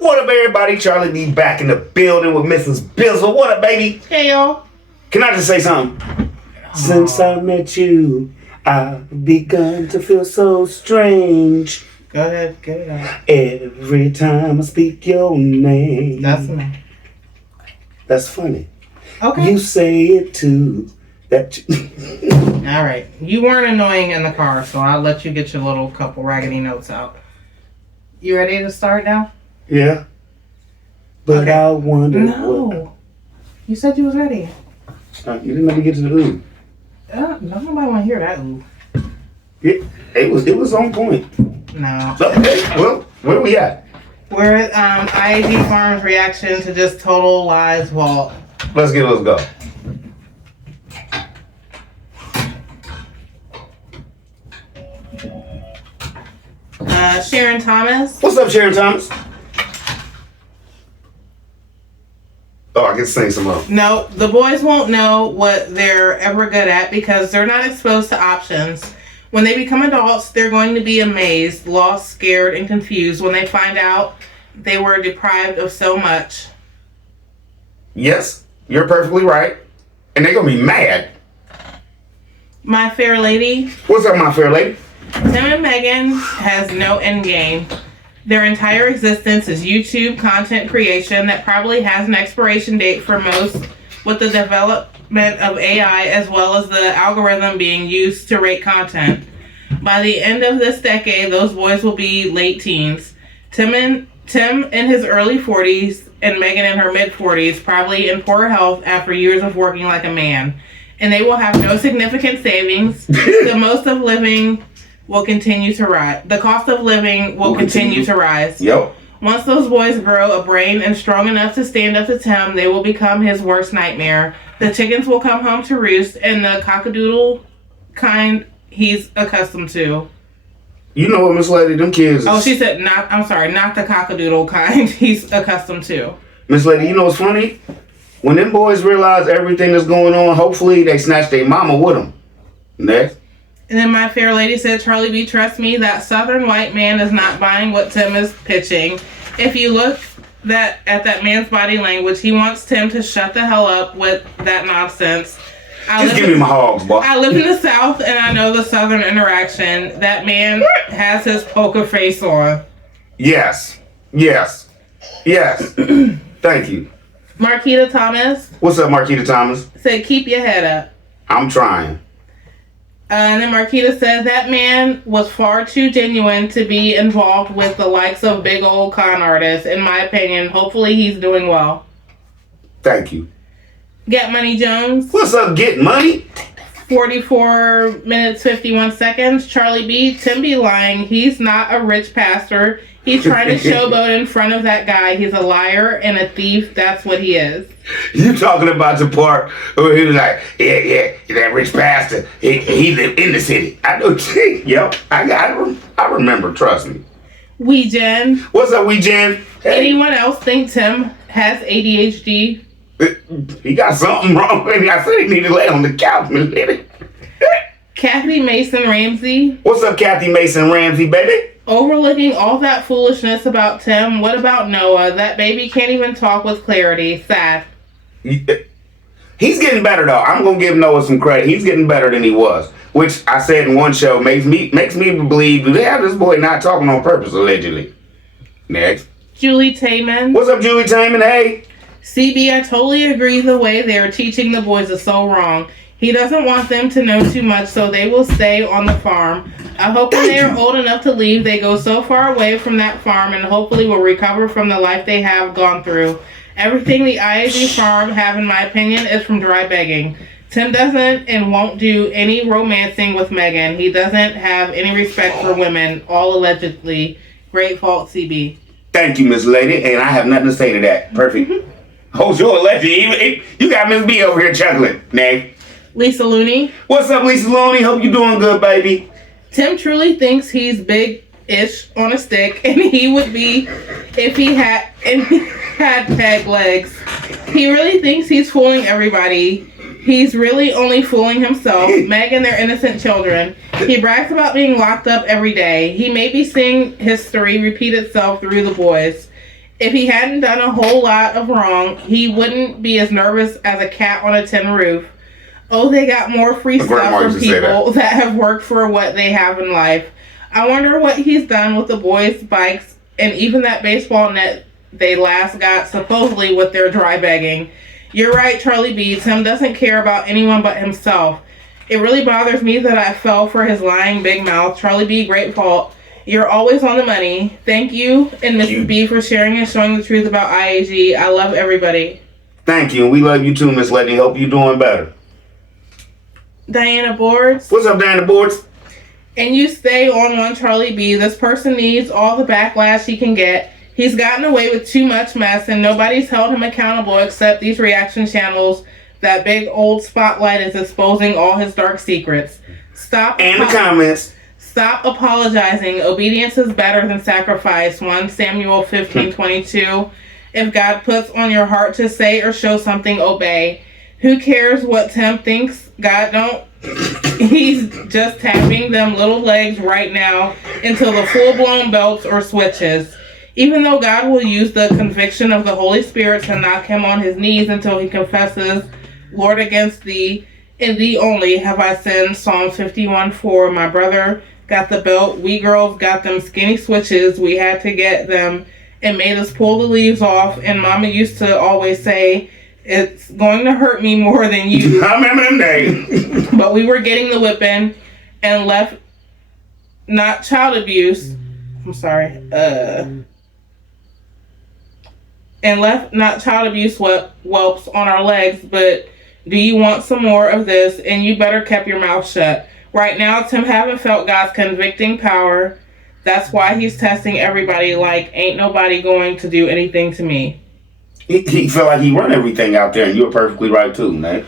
What up, everybody? Charlie B back in the building with Mrs. Bizzle. What up, baby? Hey, y'all. Can I just say something? Since I met you, I've begun to feel so strange. Go ahead, get it out. Every time I speak your name. That's enough. That's funny. Okay. You say it too. All right. You weren't annoying in the car, so I'll let you get your little couple raggedy notes out. You ready to start now? Yeah. But Okay. I wonder No. You said you was ready. You didn't let me get to the ooh. Nobody want to hear that ooh. It was on point. No. Okay, well, where are we at? We're at IAG Farms' reaction to just total lies vault. Let's go. Sharon Thomas. What's up, Sharon Thomas? Oh, I can sing some more. No, the boys won't know what they're ever good at because they're not exposed to options. When they become adults, they're going to be amazed, lost, scared, and confused when they find out they were deprived of so much. Yes, you're perfectly right. And they're going to be mad. My Fair Lady. What's up, my fair lady? Tim and Megan has no end game. Their entire existence is YouTube content creation that probably has an expiration date for most, with the development of AI as well as the algorithm being used to rate content. By the end of this decade, those boys will be late teens. Tim in his early 40s and Megan in her mid 40s, probably in poor health after years of working like a man. And they will have no significant savings. The cost of living will continue to rise. Yep. Once those boys grow a brain and strong enough to stand up to Tim, they will become his worst nightmare. The chickens will come home to roost, and the cockadoodle kind he's accustomed to. You know what, Miss Lady, them kids... Oh, she said not the cockadoodle kind he's accustomed to. Miss Lady, you know what's funny? When them boys realize everything that's going on, hopefully they snatch their mama with them. Next. And then My Fair Lady said, Charlie B, trust me, that southern white man is not buying what Tim is pitching. If you look at that man's body language, he wants Tim to shut the hell up with that nonsense. Just give me my hogs, boy. I live in the South, and I know the southern interaction. That man has his poker face on. Yes. Thank you. Marquita Thomas. What's up, Marquita Thomas? Said, keep your head up. I'm trying. And then Marquita says, that man was far too genuine to be involved with the likes of big old con artists. In my opinion, hopefully he's doing well. Thank you. Get Money Jones. What's up, Get Money? 44 minutes, 51 seconds. Charlie B, Tim be lying. He's not a rich pastor. He's trying to showboat in front of that guy. He's a liar and a thief. That's what he is. You talking about the part where he was like, yeah, that rich pastor, he lived in the city. I know, yo, I remember, trust me. Wee Jen. What's up, Wee Jen? Hey. Anyone else think Tim has ADHD? He got something wrong with him. I said he needed to lay on the couch, Miss Lady. Kathy Mason Ramsey. What's up, Kathy Mason Ramsey, baby? Overlooking all that foolishness about Tim, what about Noah? That baby can't even talk with clarity. Sad. He's getting better, though. I'm going to give Noah some credit. He's getting better than he was, which I said in one show makes me believe, do they have this boy not talking on purpose, allegedly? Next. Julie Taman. What's up, Julie Taman? Hey. CB, I totally agree the way they're teaching the boys is so wrong. He doesn't want them to know too much, so they will stay on the farm. I hope when they are old enough to leave, they go so far away from that farm and hopefully will recover from the life they have gone through. Everything the IAG farm have, in my opinion, is from dry begging. Tim doesn't and won't do any romancing with Megan. He doesn't have any respect for women, all allegedly. Great fault, CB. Thank you, Miss Lady, and I have nothing to say to that. Perfect. Hold your alleged. You got Miss B over here chuckling. Nay. Lisa Looney. What's up, Lisa Looney? Hope you doing good, baby. Tim truly thinks he's big-ish on a stick, and he would be if he had peg legs. He really thinks he's fooling everybody. He's really only fooling himself, Meg and their innocent children. He brags about being locked up every day. He may be seeing history repeat itself through the boys. If he hadn't done a whole lot of wrong, he wouldn't be as nervous as a cat on a tin roof. Oh, they got more free stuff from people that have worked for what they have in life. I wonder what he's done with the boys' bikes and even that baseball net they last got supposedly with their dry begging. You're right, Charlie B. Tim doesn't care about anyone but himself. It really bothers me that I fell for his lying big mouth. Charlie B, great fault. You're always on the money. Thank you and Mrs. B for sharing and showing the truth about IAG. I love everybody. Thank you, and we love you too, Miss Letty. Hope you're doing better. Diana Boards. What's up, Diana Boards? And you stay on one, Charlie B. This person needs all the backlash he can get. He's gotten away with too much mess, and nobody's held him accountable except these reaction channels. That big old spotlight is exposing all his dark secrets. And the comments. Stop apologizing. Obedience is better than sacrifice. 1 Samuel 15:22. If God puts on your heart to say or show something, obey. Who cares what Tim thinks? God don't. He's just tapping them little legs right now until the full-blown belts or switches. Even though God will use the conviction of the Holy Spirit to knock him on his knees until he confesses, Lord, against thee, in thee only have I sinned. Psalm 51:4. My brother got the belt. We girls got them skinny switches. We had to get them and made us pull the leaves off. And Mama used to always say, it's going to hurt me more than you. I remember them days. But we were getting the whipping and left not child abuse. I'm sorry. And left not child abuse whelps on our legs. But do you want some more of this? And you better keep your mouth shut. Right now, Tim haven't felt God's convicting power. That's why he's testing everybody like ain't nobody going to do anything to me. He felt like he run everything out there, and you were perfectly right too, man.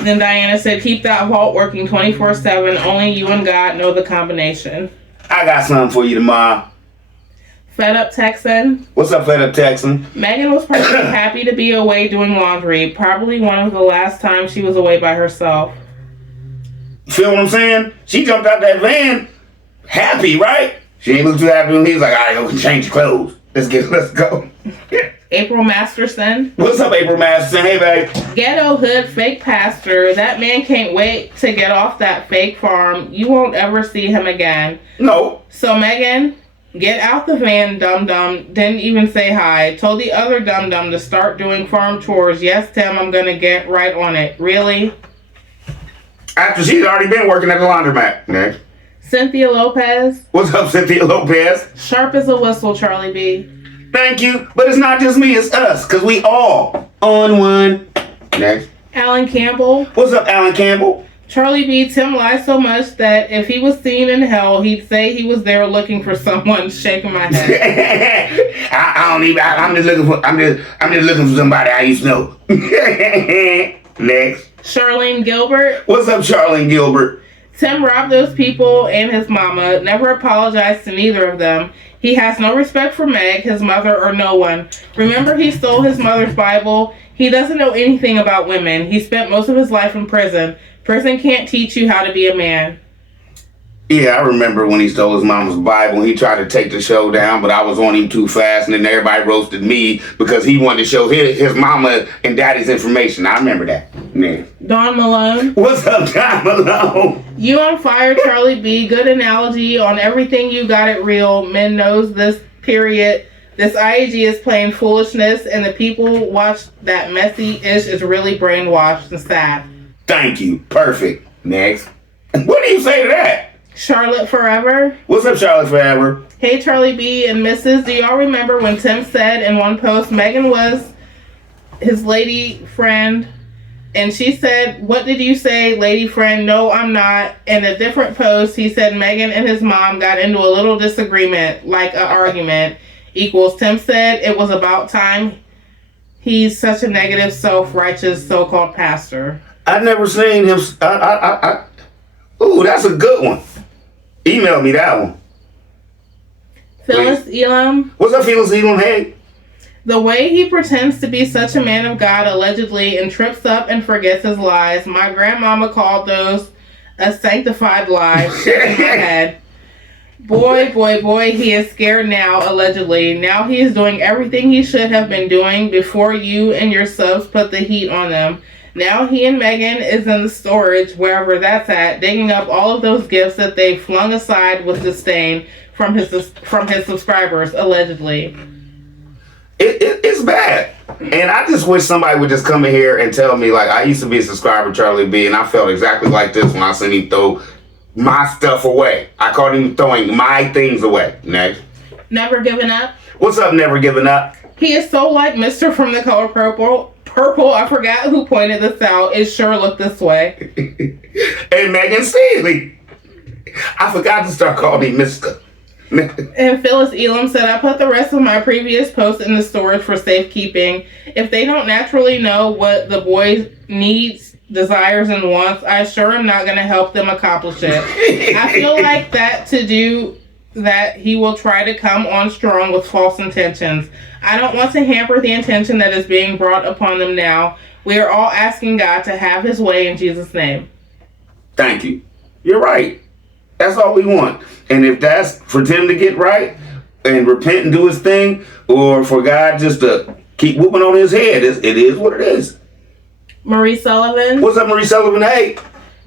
Then Diana said, keep that vault working 24/7. Only you and God know the combination. I got something for you tomorrow. Fed Up Texan. What's up, Fed Up Texan? Megan was probably happy to be away doing laundry. Probably one of the last times she was away by herself. Feel what I'm saying? She jumped out that van happy, right? She ain't look too happy when he was like, all right, go change your clothes. Let's go. April Masterson. What's up, April Masterson? Hey, babe. Ghetto hood fake pastor. That man can't wait to get off that fake farm. You won't ever see him again. No. So, Megan, get out the van, dum-dum. Didn't even say hi. Told the other dum-dum to start doing farm chores. Yes, Tim, I'm going to get right on it. Really? After she's already been working at the laundromat. Next. Cynthia Lopez. What's up, Cynthia Lopez? Sharp as a whistle, Charlie B. Thank you. But it's not just me, it's us. Because we all on one. Next. Alan Campbell. What's up, Alan Campbell? Charlie B. Tim lies so much that if he was seen in hell, he'd say he was there looking for someone. Shaking my head. I'm just looking for somebody I used to know. Next. Charlene Gilbert. What's up, Charlene Gilbert? Tim robbed those people and his mama. Never apologized to neither of them. He has no respect for Meg, his mother, or no one. Remember, he stole his mother's Bible. He doesn't know anything about women. He spent most of his life in prison. Prison can't teach you how to be a man. Yeah, I remember when he stole his mama's Bible. He tried to take the show down, but I was on him too fast, and then everybody roasted me because he wanted to show his mama and daddy's information. I remember that. Yeah. Dawn Malone. What's up, Dawn Malone? You on fire, Charlie B. Good analogy on everything. You got it real. Men knows this, period. This IAG is playing foolishness, and the people watch that messy-ish is really brainwashed and sad. Thank you. Perfect. Next. What do you say to that? Charlotte Forever. What's up, Charlotte Forever? Hey, Charlie B and Mrs. Do y'all remember when Tim said in one post Megan was his lady friend? And she said, what did you say, lady friend? No, I'm not. In a different post, he said Megan and his mom got into a little disagreement, like an argument. Equals Tim said it was about time. He's such a negative, self-righteous, so-called pastor. I've never seen him. Ooh, that's a good one. Email me that one. Phyllis Elam. What's up, Phyllis Elam? Hey. The way he pretends to be such a man of God, allegedly, and trips up and forgets his lies. My grandmama called those a sanctified lie. Shaking my head. Boy, he is scared now, allegedly. Now he is doing everything he should have been doing before you and your subs put the heat on them. Now he and Megan is in the storage, wherever that's at, digging up all of those gifts that they flung aside with disdain from his subscribers, allegedly. It's bad. And I just wish somebody would just come in here and tell me, like, I used to be a subscriber, Charlie B, and I felt exactly like this when I seen him throw my stuff away. I caught him throwing my things away. Next. Never giving up? What's up, Never Giving Up? He is so like Mr. from The Color Purple. I forgot who pointed this out. It sure looked this way. And Megan Steely. I forgot to start calling him Mr. And Phyllis Elam said, I put the rest of my previous posts in the storage for safekeeping. If they don't naturally know what the boy needs, desires, and wants, I sure am not going to help them accomplish it. I feel like that to do that he will try to come on strong with false intentions. I don't want to hamper the intention that is being brought upon them now. We are all asking God to have his way in Jesus' name. Thank you. You're right. That's all we want. And if that's for Tim to get right and repent and do his thing, or for God just to keep whooping on his head, it is what it is. Marie Sullivan. What's up, Marie Sullivan? Hey.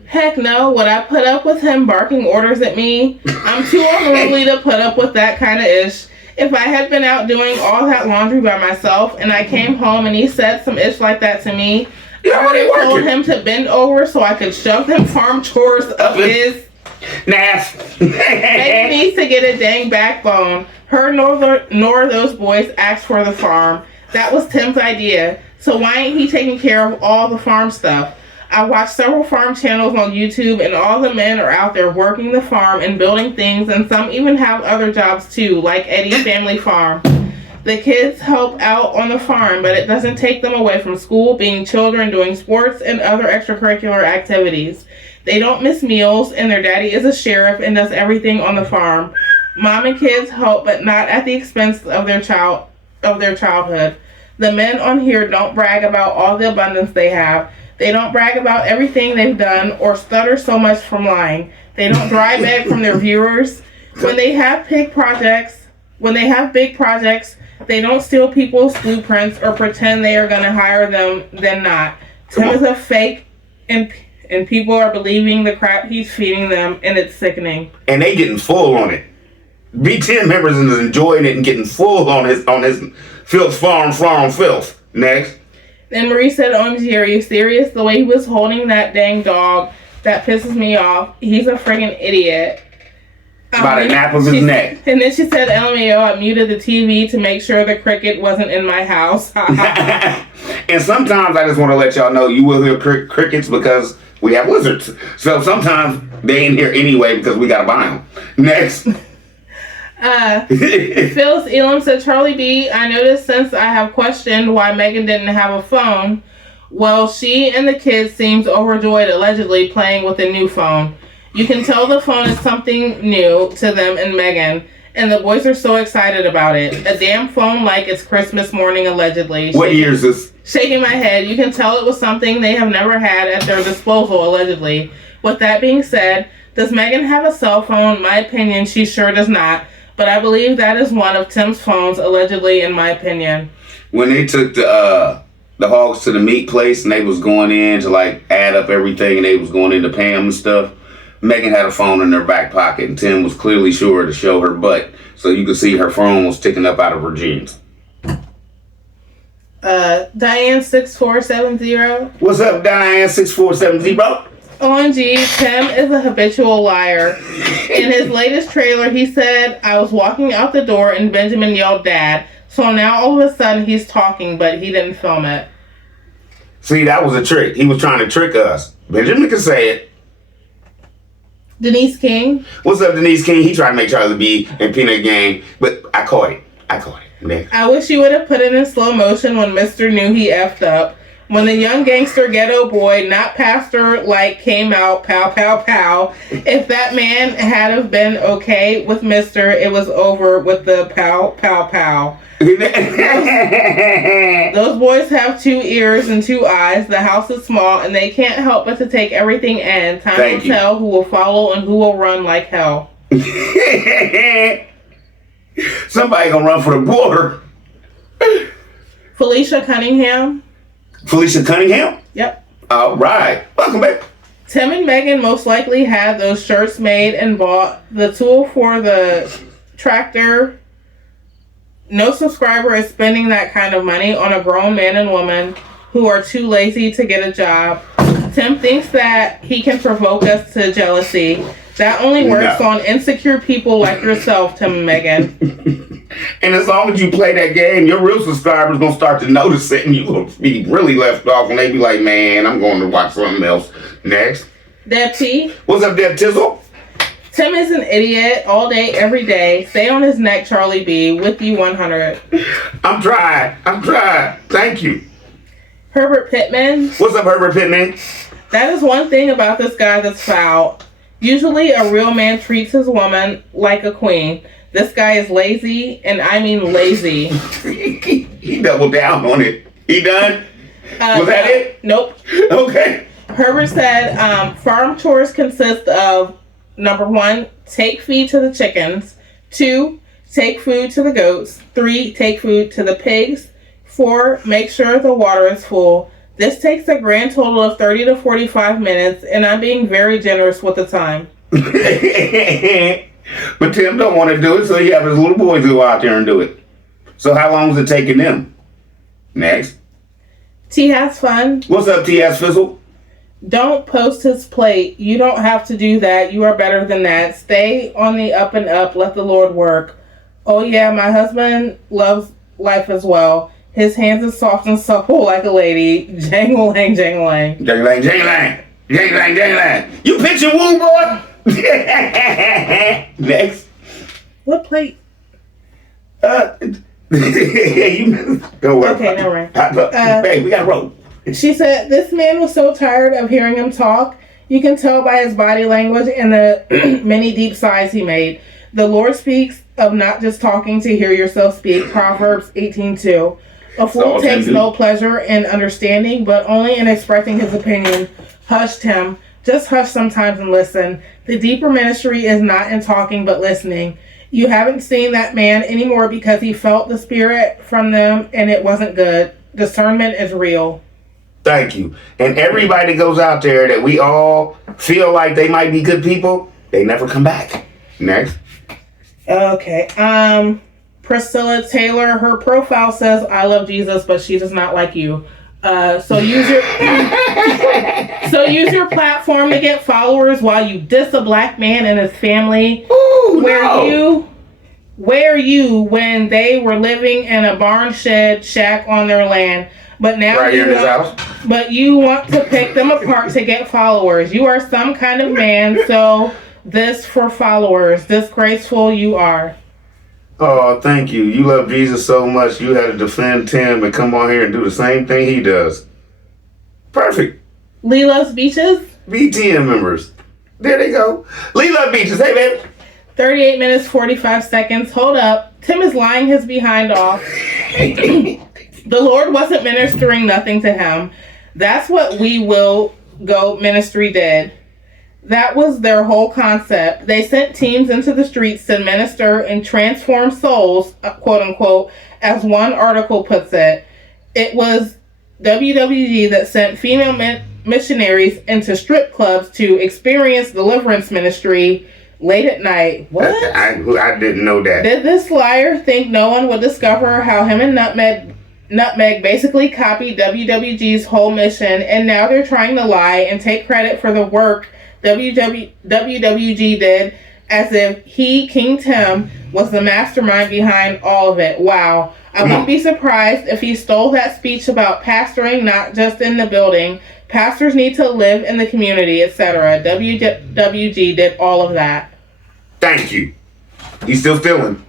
Heck no, would I put up with him barking orders at me? I'm too unruly to put up with that kind of ish. If I had been out doing all that laundry by myself and I came home and he said some ish like that to me, I would have told him to bend over so I could shove them farm chores up his. Megan needs to get a dang backbone. Her nor those boys asked for the farm. That was Tim's idea. So why ain't he taking care of all the farm stuff? I watch several farm channels on YouTube and all the men are out there working the farm and building things, and some even have other jobs too, like Eddie's family farm. The kids help out on the farm, but it doesn't take them away from school, being children, doing sports, and other extracurricular activities. They don't miss meals, and their daddy is a sheriff and does everything on the farm. Mom and kids help, but not at the expense of their childhood. The men on here don't brag about all the abundance they have. They don't brag about everything they've done or stutter so much from lying. They don't dry beg from their viewers. When they have big projects, they don't steal people's blueprints or pretend they are going to hire them, then not. Tim is a fake, and people are believing the crap he's feeding them, and it's sickening. And they getting full on it. B10 members is enjoying it and getting full on his filth farm filth. Next. Then Marie said, OMG, are you serious? The way he was holding that dang dog, that pisses me off. He's a friggin' idiot. By the nape of his neck. And then she said, LMAO, I muted the TV to make sure the cricket wasn't in my house. And sometimes I just want to let y'all know you will hear crickets because we have lizards. So sometimes they ain't here anyway because we got to buy them. Next. Phyllis Elam said, Charlie B, I noticed since I have questioned why Megan didn't have a phone, well, she and the kids seems overjoyed allegedly playing with a new phone. You can tell the phone is something new to them and Megan, and the boys are so excited about it. A damn phone like it's Christmas morning allegedly. What year is this? Shaking my head. You can tell it was something they have never had at their disposal allegedly. With that being said, does Megan have a cell phone? My opinion, she sure does not. But I believe that is one of Tim's phones, allegedly, in my opinion. When they took the hogs to the meat place and they was going in to like add up everything and they was going in to pay them and stuff, Megan had a phone in her back pocket and Tim was clearly sure to show her butt so you could see her phone was sticking up out of her jeans. Diane6470. What's up, Diane6470? OMG, Tim is a habitual liar. In his latest trailer, he said, I was walking out the door and Benjamin yelled, Dad. So now all of a sudden he's talking, but he didn't film it. See, that was a trick. He was trying to trick us. Benjamin can say it. Denise King. What's up, Denise King? He tried to make Charlie B and Peanut Gang, but I caught it. Man. I wish you would have put it in slow motion when Mr. knew he effed up. When the young gangster ghetto boy, not pastor, like came out, pow, pow, pow. If that man had have been okay with Mr., it was over with the pow, pow, pow. Those boys have 2 ears and 2 eyes. The house is small, and they can't help but to take everything in. Time will tell who will follow and who will run like hell. Somebody gonna run for the border. Felicia Cunningham. Felicia Cunningham? Yep. All right. Welcome back. Tim and Megan most likely had those shirts made and bought the tool for the tractor. No subscriber is spending that kind of money on a grown man and woman who are too lazy to get a job. Tim thinks that he can provoke us to jealousy. That only works on insecure people like yourself, Tim and Megan. And as long as you play that game, your real subscribers gonna start to notice it, and you will be really left off, and they be like, "Man, I'm going to watch something else." Next, Deb T. What's up, Deb Tizzle? Tim is an idiot all day, every day. Stay on his neck, Charlie B. With you 100. I'm trying. Thank you. Herbert Pittman. What's up, Herbert Pittman? That is one thing about this guy that's foul. Usually a real man treats his woman like a queen. This guy is lazy, and I mean lazy. He doubled down on it. He done? Was that it? Nope. Okay. Herbert said farm chores consist of, number 1, take feed to the chickens. 2, take food to the goats. 3, take food to the pigs. 4, make sure the water is full. This takes a grand total of 30 to 45 minutes, and I'm being very generous with the time. But Tim don't want to do it, so he have his little boys go out there and do it. So how long is it taking them? Next. T has fun. What's up, T.S. Fizzle? Don't post his plate. You don't have to do that. You are better than that. Stay on the up and up. Let the Lord work. Oh yeah, my husband loves life as well. His hands are soft and supple like a lady. Jangle-lang, jangle-lang. Jangle-lang, jangle-lang. Jangle-lang, jangle-lang. You pitching woo, boy? Next. What plate? You go work. Okay, never mind. Babe, we got to roll. She said, this man was so tired of hearing him talk. You can tell by his body language and the many deep sighs he made. The Lord speaks of not just talking to hear yourself speak. Proverbs 18:2. A fool takes no pleasure in understanding, but only in expressing his opinion. Hush, Tim. Just hush sometimes and listen. The deeper ministry is not in talking, but listening. You haven't seen that man anymore because he felt the spirit from them and it wasn't good. Discernment is real. Thank you. And everybody that goes out there that we all feel like they might be good people, they never come back. Next. Okay. Priscilla Taylor, her profile says, I love Jesus, but she does not like you. So use your platform to get followers while you diss a black man and his family. Ooh, Where you when they were living in a barn shed shack on their land. But now right here in his house. But you want to pick them apart to get followers. You are some kind of man, so this for followers. Disgraceful you are. Oh, thank you. You love Jesus so much, you had to defend Tim and come on here and do the same thing he does. Perfect. Lee loves beaches. BTM members. There they go. Lee loves beaches. Hey, baby. 38 minutes, 45 seconds. Hold up. Tim is lying his behind off. The Lord wasn't ministering nothing to him. That's what We Will Go ministry did. That was their whole concept. They sent teams into the streets to minister and transform souls, quote unquote, as one article puts it. It was WWG that sent female missionaries into strip clubs to experience deliverance ministry late at night. What? I didn't know that. Did this liar think no one would discover how him and Nutmeg basically copied WWG's whole mission, and now they're trying to lie and take credit for the work WWG did as if he, King Tim, was the mastermind behind all of it. Wow. I wouldn't be surprised if he stole that speech about pastoring, not just in the building. Pastors need to live in the community, etc. WWG did all of that. Thank you. He's still stealing.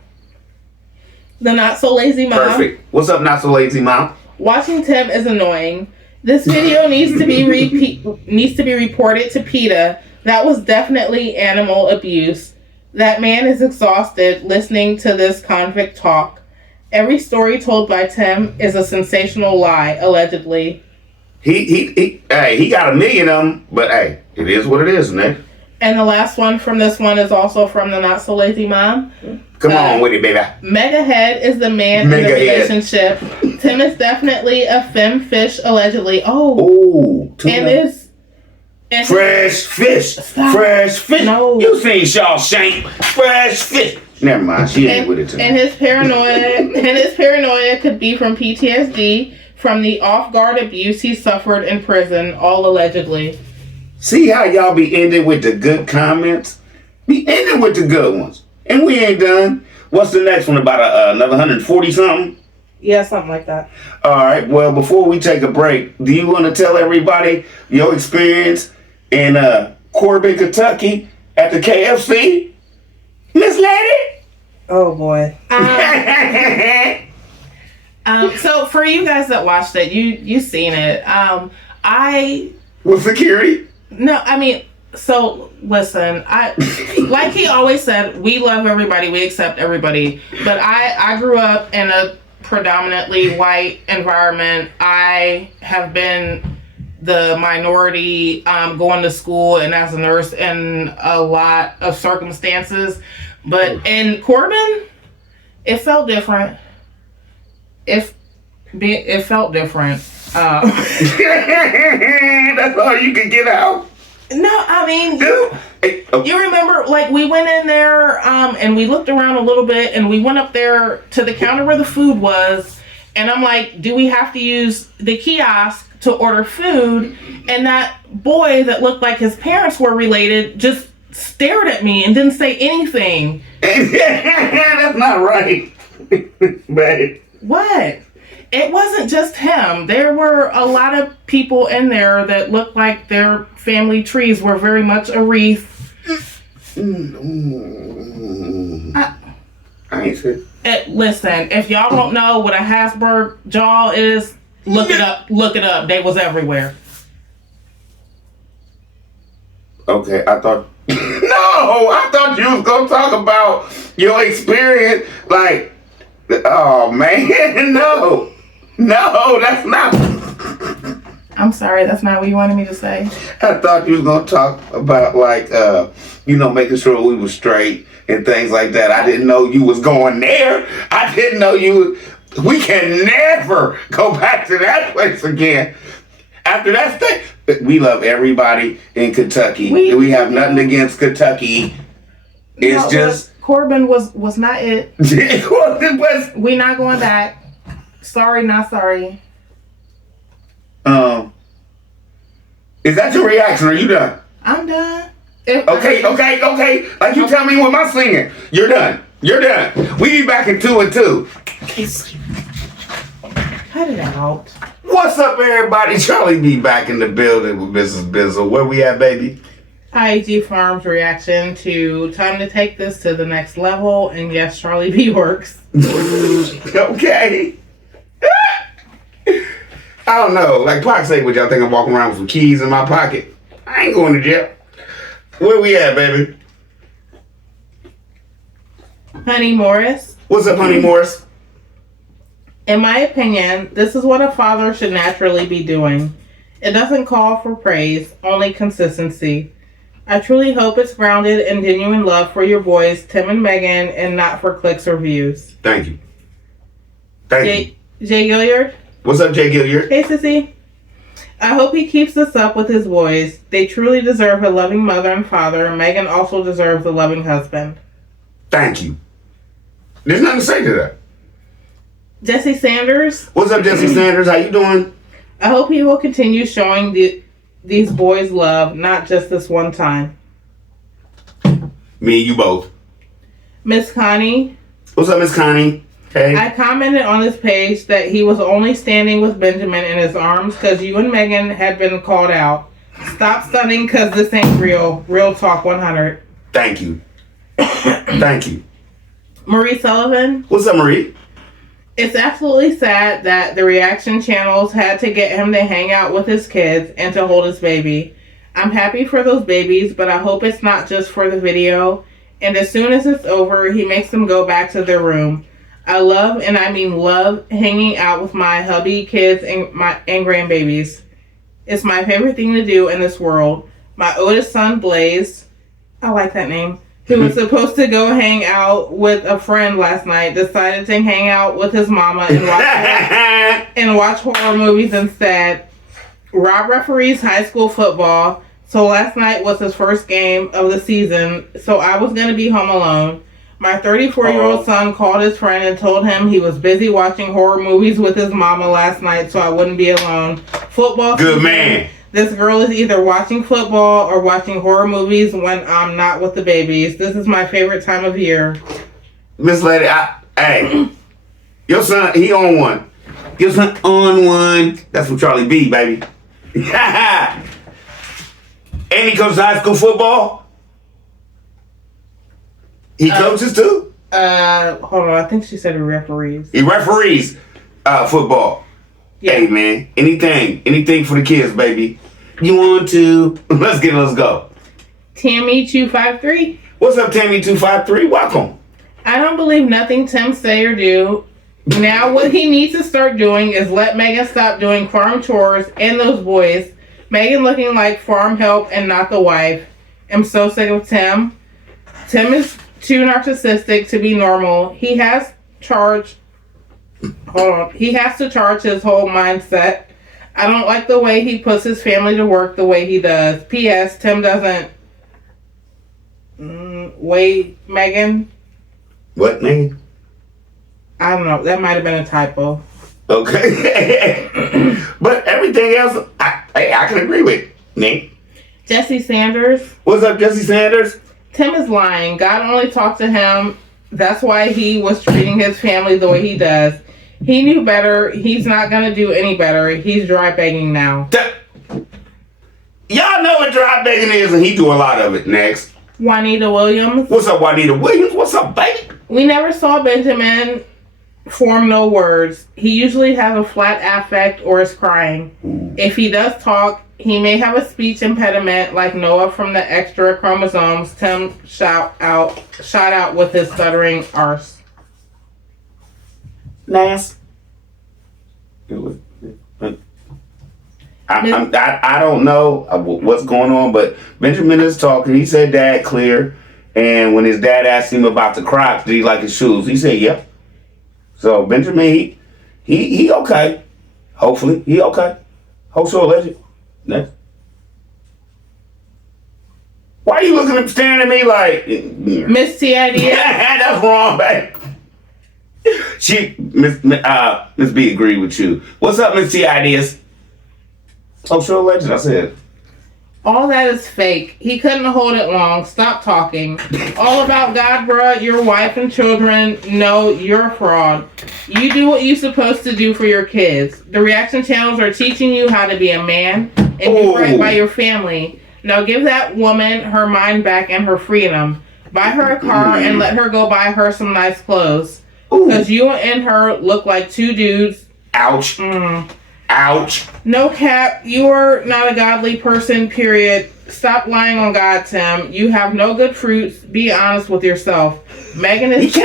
The Not So Lazy Mom. Perfect. What's up, Not So Lazy Mom? Watching Tim is annoying. This video needs to be reported to PETA. That was definitely animal abuse. That man is exhausted listening to this convict talk. Every story told by Tim is a sensational lie, allegedly. He got 1 million of them, but hey, it is what it is, man. And the last one from this one is also from the Not So Lazy Mom. Come on with it, baby. Mega Head is the man in the relationship. Tim is definitely a femme fish, allegedly. Oh. And is... Fresh fish. Stop. Fresh fish. No. You seen Shawshank. Fresh fish. Never mind. She ain't with it tonight. And his paranoia could be from PTSD, from the off-guard abuse he suffered in prison, all allegedly. See how y'all be ending with the good comments? Be ending with the good ones. And we ain't done. What's the next one? About another 140 something? Yeah, something like that. All right. Well, before we take a break, do you want to tell everybody your experience in Corbin, Kentucky at the KFC? Miss Lady? Oh, boy. So for you guys that watched it, you seen it. With security? No, I mean, so listen, like he always said, we love everybody, we accept everybody. But I grew up in a predominantly white environment. I have been the minority going to school and as a nurse in a lot of circumstances. But in Corbin, it felt different. It felt different. That's all you can get out? No, I mean, you remember, like, we went in there and we looked around a little bit and we went up there to the counter where the food was. And I'm like, do we have to use the kiosk to order food? And that boy that looked like his parents were related just stared at me and didn't say anything. That's not right. But what? It wasn't just him. There were a lot of people in there that looked like their family trees were very much a wreath. I ain't said. Listen, if y'all don't know what a Habsburg jaw is, look it up. Look it up. They was everywhere. Okay, I thought... No! I thought you was going to talk about your experience. Like, oh, man, no. No, that's not. I'm sorry, that's not what you wanted me to say. I thought you was gonna talk about like making sure we were straight and things like that. I didn't know you was going there. I didn't know you. We can never go back to that place again. After that thing, we love everybody in Kentucky. We have nothing against Kentucky. It's just Corbin was not it. Corbin was. We not going back. Sorry, not sorry. Is that your reaction? Are you done? I'm done. Okay. Like you tell me with my singing. You're done. You're done. We be back in 2 and 2. Cut it out. What's up, everybody? Charlie B back in the building with Mrs. Bizzle. Where we at, baby? IG Farms reaction to time to take this to the next level. And yes, Charlie B works. Okay. I don't know. Like Pac say, would y'all think I'm walking around with some keys in my pocket? I ain't going to jail. Where we at, baby? Honey Morris. What's up, Honey Morris? In my opinion, this is what a father should naturally be doing. It doesn't call for praise, only consistency. I truly hope it's grounded in genuine love for your boys, Tim and Megan, and not for clicks or views. Thank you. Thank you. Jay Gilliard. What's up, Jay Gilliard? Hey, Sissy. I hope he keeps this up with his boys. They truly deserve a loving mother and father. Megan also deserves a loving husband. Thank you. There's nothing to say to that. Jesse Sanders. What's up, Jesse Sanders? How you doing? I hope he will continue showing these boys love, not just this one time. Me and you both. Miss Connie. What's up, Miss Connie? Hey. I commented on his page that he was only standing with Benjamin in his arms because you and Megan had been called out. Stop stunning because this ain't real. Real Talk 100. Thank you. Thank you. Marie Sullivan. What's up, Marie? It's absolutely sad that the reaction channels had to get him to hang out with his kids and to hold his baby. I'm happy for those babies, but I hope it's not just for the video. And as soon as it's over, he makes them go back to their room. I love, and I mean love, hanging out with my hubby, kids, and grandbabies. It's my favorite thing to do in this world. My oldest son, Blaze, I like that name. Who was supposed to go hang out with a friend last night, decided to hang out with his mama and watch horror movies instead. Rob referees high school football, so last night was his first game of the season, so I was going to be home alone. My 34-year-old son called his friend and told him he was busy watching horror movies with his mama last night, so I wouldn't be alone. Football Good season, man. This girl is either watching football or watching horror movies when I'm not with the babies. This is my favorite time of year. Miss Lady, hey, your son, he on one. Your son on one. That's from Charlie B, baby. And he coaches high school football. He coaches too? Hold on. I think she said he referees. He referees football. Yeah. Hey, man, anything for the kids, baby. You want to? Let's go. Tammy253. What's up, Tammy253? Welcome. I don't believe nothing Tim say or do. Now what he needs to start doing is let Megan stop doing farm chores and those boys. Megan looking like farm help and not the wife. I'm so sick of Tim. Tim is too narcissistic to be normal. He has to charge his whole mindset. I don't like the way he puts his family to work the way he does. P.S. Tim doesn't... wait, Megan? What, Megan? I don't know. That might have been a typo. Okay. But everything else, I can agree with, Nick. Jesse Sanders. What's up, Jesse Sanders? Tim is lying. God only talked to him. That's why he was treating his family the way he does. He knew better. He's not going to do any better. He's dry begging now. Y'all know what dry begging is, and he do a lot of it. Next. Juanita Williams. What's up, Juanita Williams? What's up, baby? We never saw Benjamin form no words. He usually has a flat affect or is crying. If he does talk, he may have a speech impediment like Noah from the extra chromosomes. Tim shot out with his stuttering arse. Nice. I don't know what's going on, but Benjamin is talking. He said dad clear, and when his dad asked him about the Crocs, did he like his shoes? He said yep. So Benjamin, he okay. Hopefully he okay. Hope so, legend. Next. Why are you staring at me like Miss T idea? That's wrong, babe. Miss B agree with you. What's up, Miss T ideas? Oh, sure, legend. I said. All that is fake. He couldn't hold it long. Stop talking. All about God, bruh, your wife and children. No, you're a fraud. You do what you're supposed to do for your kids. The reaction channels are teaching you how to be a man and do right by your family. Now give that woman her mind back and her freedom. Buy her a car and let her go buy her some nice clothes. Because you and her look like two dudes. Ouch. Ouch. No cap, you are not a godly person, period. Stop lying on God, Tim. You have no good fruits. Be honest with yourself. Megan is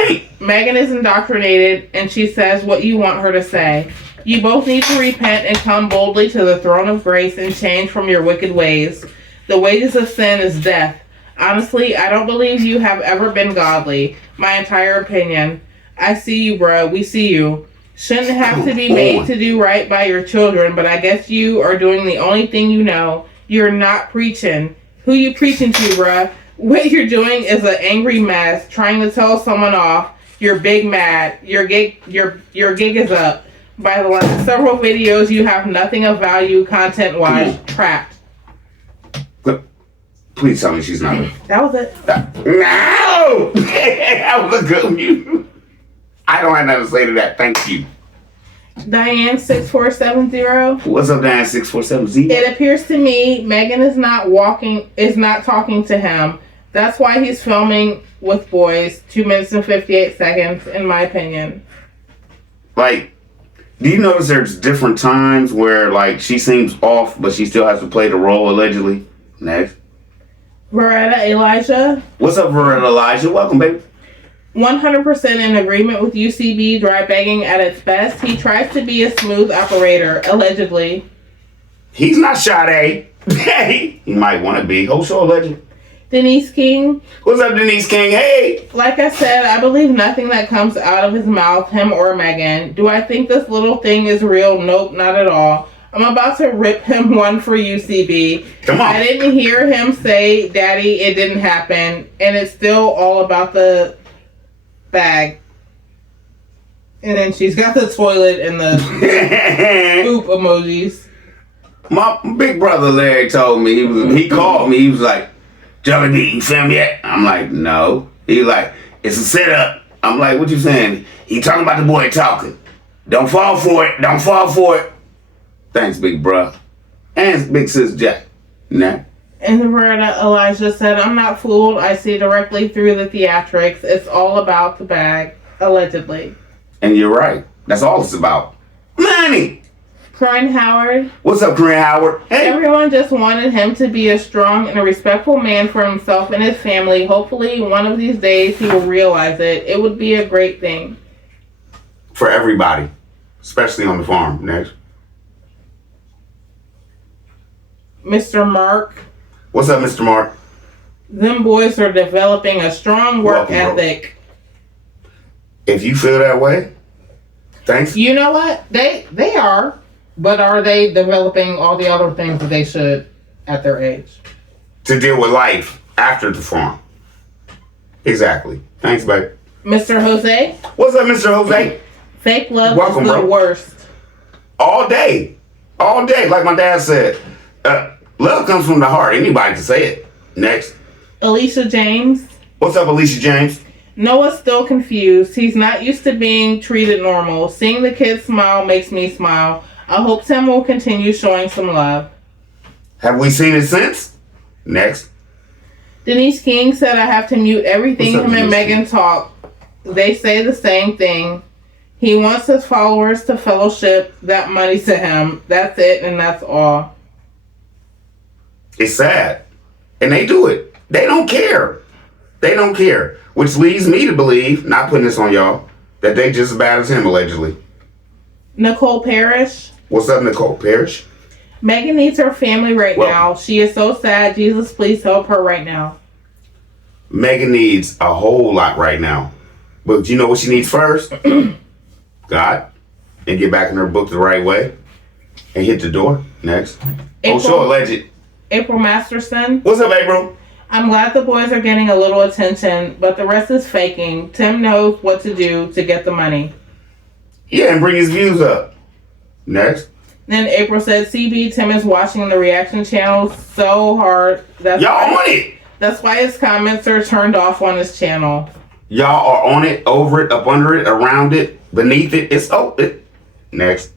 indoctrinated, and she says what you want her to say. You both need to repent and come boldly to the throne of grace and change from your wicked ways. The wages of sin is death. Honestly, I don't believe you have ever been godly. My entire opinion. I see you, bruh. We see you. Shouldn't have to be made to do right by your children, but I guess you are doing the only thing you know. You're not preaching. Who you preaching to, bruh? What you're doing is an angry mess, trying to tell someone off. You're big mad. Your gig is up. By the last several videos, you have nothing of value content-wise. Trapped. Please tell me she's not. That was it. No! That was a good mute. I don't have nothing to say to that. Thank you. Diane6470. What's up, Diane6470? It appears to me Megan is not talking to him. That's why he's filming with boys. 2 minutes and 58 seconds, in my opinion. Like, do you notice there's different times where, like, she seems off, but she still has to play the role, allegedly? Next. Veretta Elijah. What's up, Veretta Elijah? Welcome, baby. 100% in agreement with UCB dry begging at its best. He tries to be a smooth operator, allegedly. He's not Sade. He might want to be. Oh, sure, legend. Denise King. What's up, Denise King? Hey! Like I said, I believe nothing that comes out of his mouth, him or Megan. Do I think this little thing is real? Nope, not at all. I'm about to rip him one for UCB. Come on. I didn't hear him say, Daddy, it didn't happen. And it's still all about the bag. And then she's got the toilet and the poop emojis. My big brother Larry told me, he called me, he was like, Jelly Bean, you film yet? I'm like, no. He was like, it's a setup. I'm like, what you saying? He talking about the boy talking. Don't fall for it. Don't fall for it. Thanks, big bruh. And big sis Jack. Nah. And Roberta Elijah said, I'm not fooled. I see directly through the theatrics. It's all about the bag, allegedly. And you're right. That's all it's about. Money. Corinne Howard. What's up, Corinne Howard? Hey. Everyone just wanted him to be a strong and a respectful man for himself and his family. Hopefully, one of these days, he will realize it. It would be a great thing. For everybody. Especially on the farm. Next. Mr. Mark. What's up, Mr. Mark? Them boys are developing a strong work ethic. If you feel that way, thanks. You know what? They are. But are they developing all the other things that they should at their age? To deal with life after the farm. Exactly. Thanks, babe. Mr. Jose? What's up, Mr. Jose? Fake love Welcome, is the bro. worst. All day. All day. Like my dad said. Love comes from the heart. Anybody can say it. Next. Alicia James. What's up, Alicia James? Noah's still confused. He's not used to being treated normal. Seeing the kids smile makes me smile. I hope Tim will continue showing some love. Have we seen it since? Next. Denise King said I have to mute everything What's up, him and Denise Megan talk. They say the same thing. He wants his followers to fellowship that money to him. That's it and that's all. It's sad. And they do it. They don't care. They don't care. Which leads me to believe, not putting this on y'all, that they just as bad as him, allegedly. Nicole Parrish. What's up, Nicole Parrish? Megan needs her family right now. She is so sad. Jesus, please help her right now. Megan needs a whole lot right now. But you know what she needs first? God. And get back in her book the right way. And hit the door. Next. Alleged. April Masterson. What's up, April? I'm glad the boys are getting a little attention, but the rest is faking. Tim knows what to do to get the money. Yeah, and bring his views up. Next. Then April said, CB, Tim is watching the reaction channel so hard. Y'all on it. That's why his comments are turned off on his channel. Y'all are on it, over it, up under it, around it, beneath it. It's open. Next.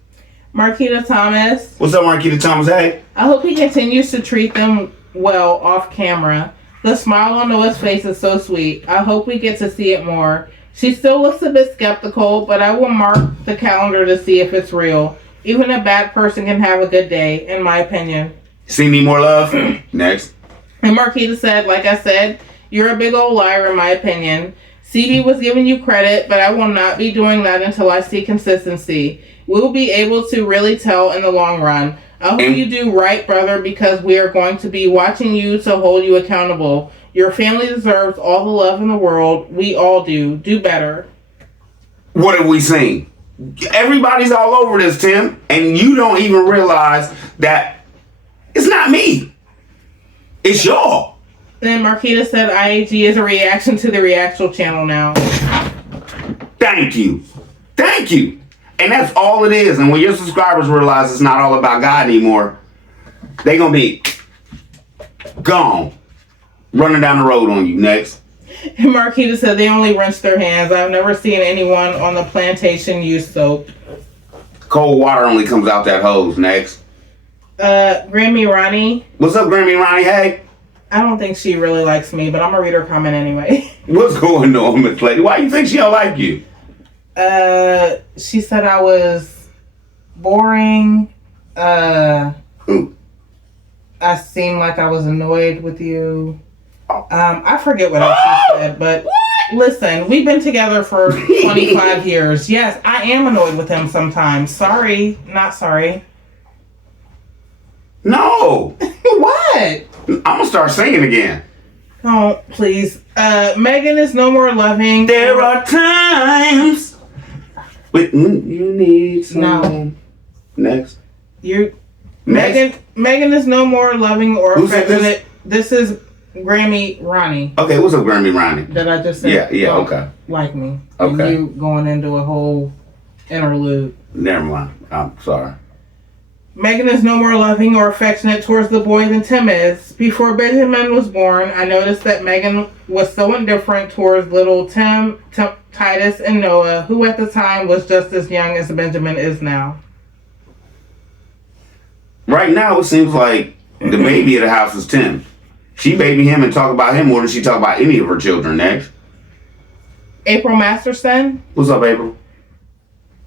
Marquita Thomas. What's up, Marquita Thomas? Hey. I hope he continues to treat them well off camera. The smile on Noah's face is so sweet. I hope we get to see it more. She still looks a bit skeptical, but I will mark the calendar to see if it's real. Even a bad person can have a good day, in my opinion. See me more love? Next. And Marquita said, like I said, you're a big old liar in my opinion. CB was giving you credit, but I will not be doing that until I see consistency. We'll be able to really tell in the long run. I hope you do right, brother, because we are going to be watching you to hold you accountable. Your family deserves all the love in the world. We all do. Do better. What have we seen? Everybody's all over this, Tim, and you don't even realize that it's not me. It's y'all. Then Marquita said IAG is a reaction to the reaction channel now. Thank you. Thank you. And that's all it is. And when your subscribers realize it's not all about God anymore, they're going to be gone. Running down the road on you. Next. And Marquita said they only rinse their hands. I've never seen anyone on the plantation use soap. Cold water only comes out that hose. Next. Grammy Ronnie. What's up, Grammy Ronnie? Hey. I don't think she really likes me, but I'm going to read her comment anyway. What's going on, Miss Lady? Why do you think she don't like you? She said I was boring. Who? I seemed like I was annoyed with you. I forget what else she said, but listen, we've been together for 25 years. Yes, I am annoyed with him sometimes. Sorry, not sorry. No. What? I'm going to start singing again. Oh, please. Megan is no more loving. There are times when you need someone. No. Next. Megan is no more loving or Who said affectionate. This is Grammy Ronnie. Okay, what's up, Grammy Ronnie? That I just said. Yeah, okay. Like me. Okay. And you going into a whole interlude. Never mind. I'm sorry. Megan is no more loving or affectionate towards the boy than Tim is. Before Benjamin was born, I noticed that Megan was so indifferent towards little Tim, Titus, and Noah, who at the time was just as young as Benjamin is now. Right now, it seems like the baby of the house is Tim. She baby him and talk about him more than she talk about any of her children. Next. April Masterson. What's up, April?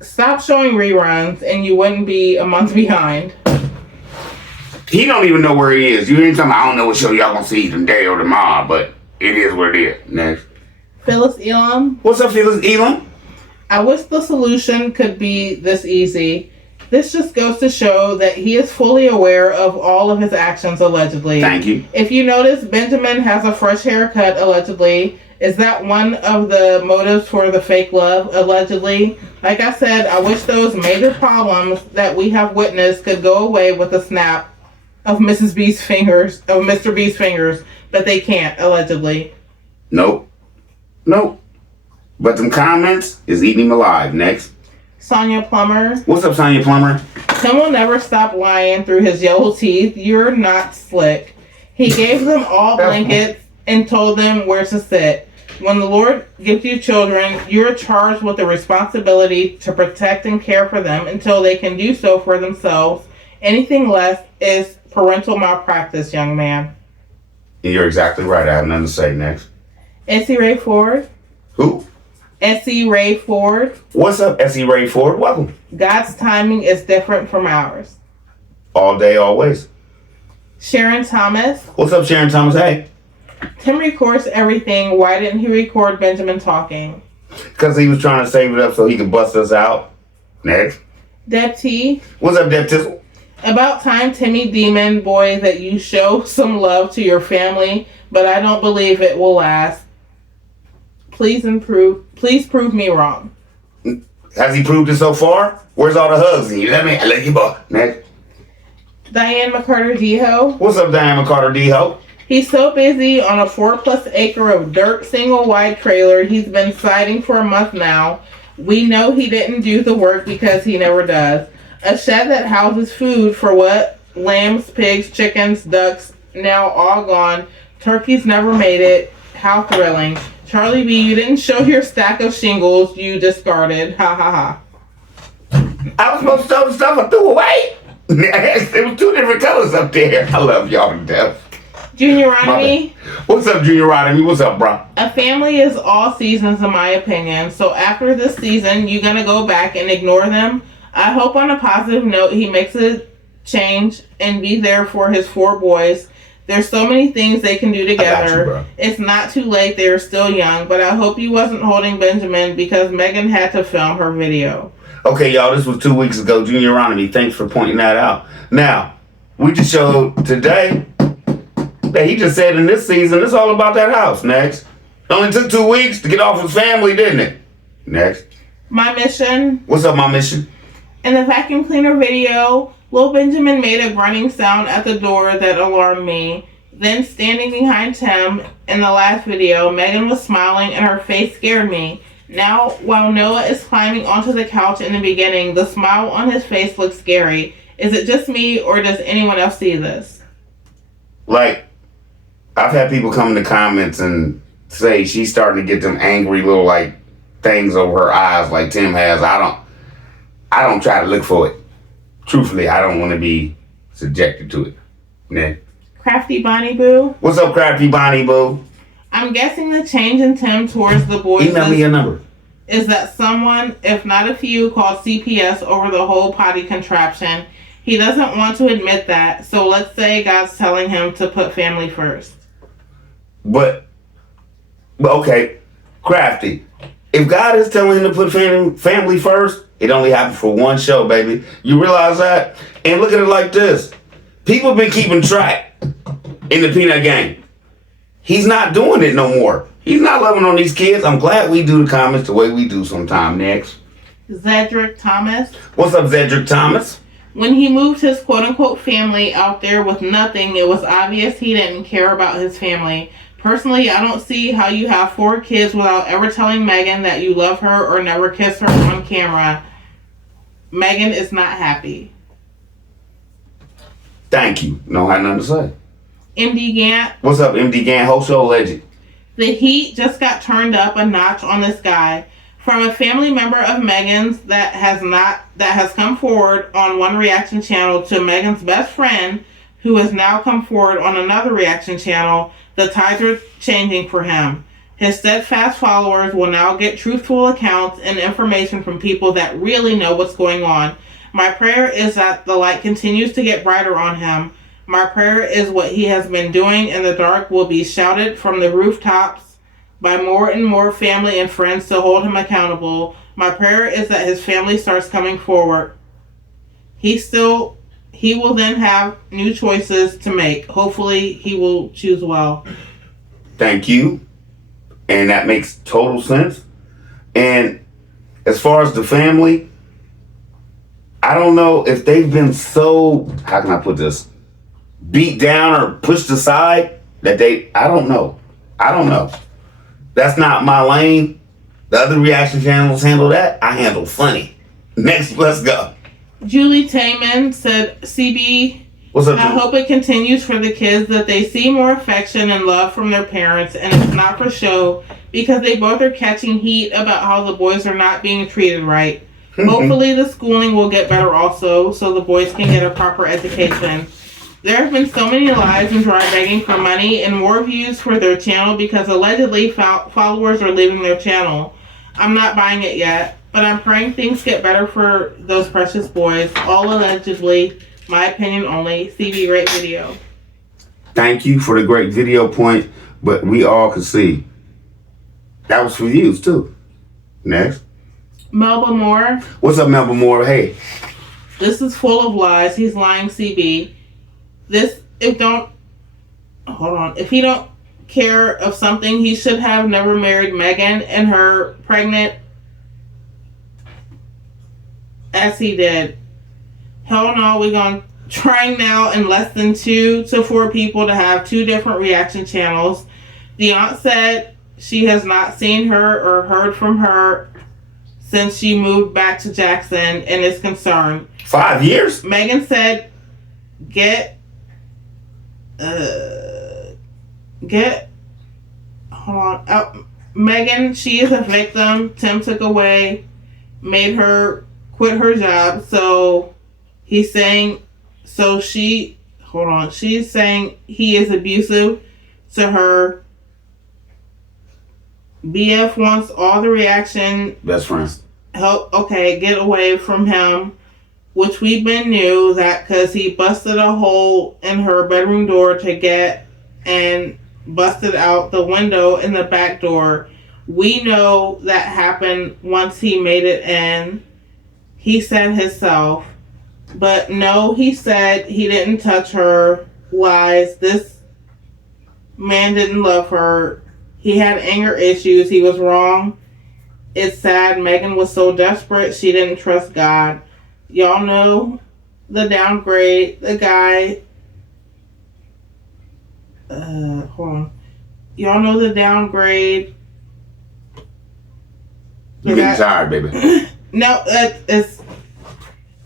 Stop showing reruns and you wouldn't be a month behind. He don't even know where he is. You ain't talking about, I don't know what show y'all gonna see today or tomorrow, but it is what it is. Next. Phyllis Elam. What's up, Phyllis Elam? I wish the solution could be this easy. This just goes to show that he is fully aware of all of his actions, allegedly. Thank you. If you notice, Benjamin has a fresh haircut, allegedly. Is that one of the motives for the fake love, allegedly? Like I said, I wish those major problems that we have witnessed could go away with a snap of Mr. B's fingers, but they can't, allegedly. Nope. But them comments is eating him alive. Next. Sonia Plummer. What's up, Sonia Plummer? Tim will never stop lying through his yellow teeth. You're not slick. He gave them all blankets and told them where to sit. When the Lord gives you children, you're charged with the responsibility to protect and care for them until they can do so for themselves. Anything less is parental malpractice, young man. You're exactly right. I have nothing to say. Next. Essie Ray Ford. Who? Essie Ray Ford. What's up, Essie Ray Ford? Welcome. God's timing is different from ours. All day, always. Sharon Thomas. What's up, Sharon Thomas? Hey. Tim records everything. Why didn't he record Benjamin talking? Because he was trying to save it up so he could bust us out. Next. Deb T. What's up, Deb Tissel? About time, Timmy Demon Boy, that you show some love to your family, but I don't believe it will last. Please prove me wrong. Has he proved it so far? Where's all the hugs? I let you go. Next. Diane McCarter Deho. What's up, Diane McCarter Deho? He's so busy on a 4+ acre of dirt single wide trailer he's been siding for a month now. We know he didn't do the work because he never does. A shed that houses food for what? Lambs, pigs, chickens, ducks, now all gone. Turkeys never made it. How thrilling. Charlie B, you didn't show your stack of shingles you discarded. Ha ha ha. I was supposed to throw the stuff I threw away. There was 2 different colors up there. I love y'all to death. Juniorotomy. What's up, Juniorotomy? What's up, bro? A family is all seasons, in my opinion. So after this season, you're going to go back and ignore them? I hope on a positive note he makes a change and be there for his 4 boys. There's so many things they can do together. It's not too late. They are still young. But I hope he wasn't holding Benjamin because Megan had to film her video. Okay, y'all, this was 2 weeks ago. Juniorotomy, thanks for pointing that out. Now, we just showed today that he just said in this season, it's all about that house. Next. It only took 2 weeks to get off his family, didn't it? Next. My mission. What's up, my mission? In the vacuum cleaner video, Lil Benjamin made a grunting sound at the door that alarmed me. Then, standing behind Tim in the last video, Megan was smiling and her face scared me. Now, while Noah is climbing onto the couch in the beginning, the smile on his face looks scary. Is it just me, or does anyone else see this? Like, I've had people come in the comments and say she's starting to get them angry little, like, things over her eyes like Tim has. I don't try to look for it. Truthfully, I don't want to be subjected to it. Nah. Crafty Bonnie Boo. What's up, Crafty Bonnie Boo? I'm guessing the change in Tim towards the boys Email me your number. Is that someone, if not a few, called CPS over the whole potty contraption. He doesn't want to admit that, so let's say God's telling him to put family first. But okay, Crafty. If God is telling him to put family first, it only happens for one show, baby. You realize that? And look at it like this. People been keeping track in the Peanut Gang. He's not doing it no more. He's not loving on these kids. I'm glad we do the comments the way we do sometime. Next. Zedric Thomas. What's up, Zedric Thomas? When he moved his quote-unquote family out there with nothing, it was obvious he didn't care about his family. Personally, I don't see how you have 4 kids without ever telling Megan that you love her or never kiss her on camera. Megan is not happy. Thank you. No, I had nothing to say. MD Gant. What's up, MD Gant? Wholesale legend. The heat just got turned up a notch on this guy. From a family member of Megan's that has come forward on one reaction channel to Megan's best friend, who has now come forward on another reaction channel, the tides are changing for him. His steadfast followers will now get truthful accounts and information from people that really know what's going on. My prayer is that the light continues to get brighter on him. My prayer is what he has been doing in the dark will be shouted from the rooftops by more and more family and friends to hold him accountable. My prayer is that his family starts coming forward. He will then have new choices to make. Hopefully he will choose well. Thank you. And that makes total sense. And as far as the family, I don't know if they've been so, how can I put this, beat down or pushed aside that I don't know. That's not my lane. The other reaction channels handle that. I handle funny. Next, let's go. Julie Tayman said, CB, what's up, I hope it continues for the kids that they see more affection and love from their parents, and it's not for show, because they both are catching heat about how the boys are not being treated right. Hopefully the schooling will get better also, so the boys can get a proper education. There have been so many lies and dry begging for money and more views for their channel because allegedly followers are leaving their channel. I'm not buying it yet, but I'm praying things get better for those precious boys. All allegedly, my opinion only. CB, great video. Thank you for the great video point, but we all can see. That was for views too. Next. Melba Moore. What's up, Melba Moore? Hey. This is full of lies. He's lying, CB. If he don't care of something, he should have never married Megan and her pregnant as he did. Hell no, we're going to try now in less than 2 to 4 people to have 2 different reaction channels. The aunt said she has not seen her or heard from her since she moved back to Jackson and is concerned. 5 years? Megan said, Megan, she is a victim. Tim took away, made her quit her job. So she's saying he is abusive to her. BF wants all the reaction. Best friends. Get away from him. Which we've been knew that because he busted a hole in her bedroom door to get and busted out the window in the back door. We know that happened once he made it in. He said himself. But no, he said he didn't touch her. Lies. This man didn't love her. He had anger issues. He was wrong. It's sad. Megan was so desperate she didn't trust God. Y'all know the downgrade, the guy, Y'all know the downgrade. You're getting tired, baby. No, it's,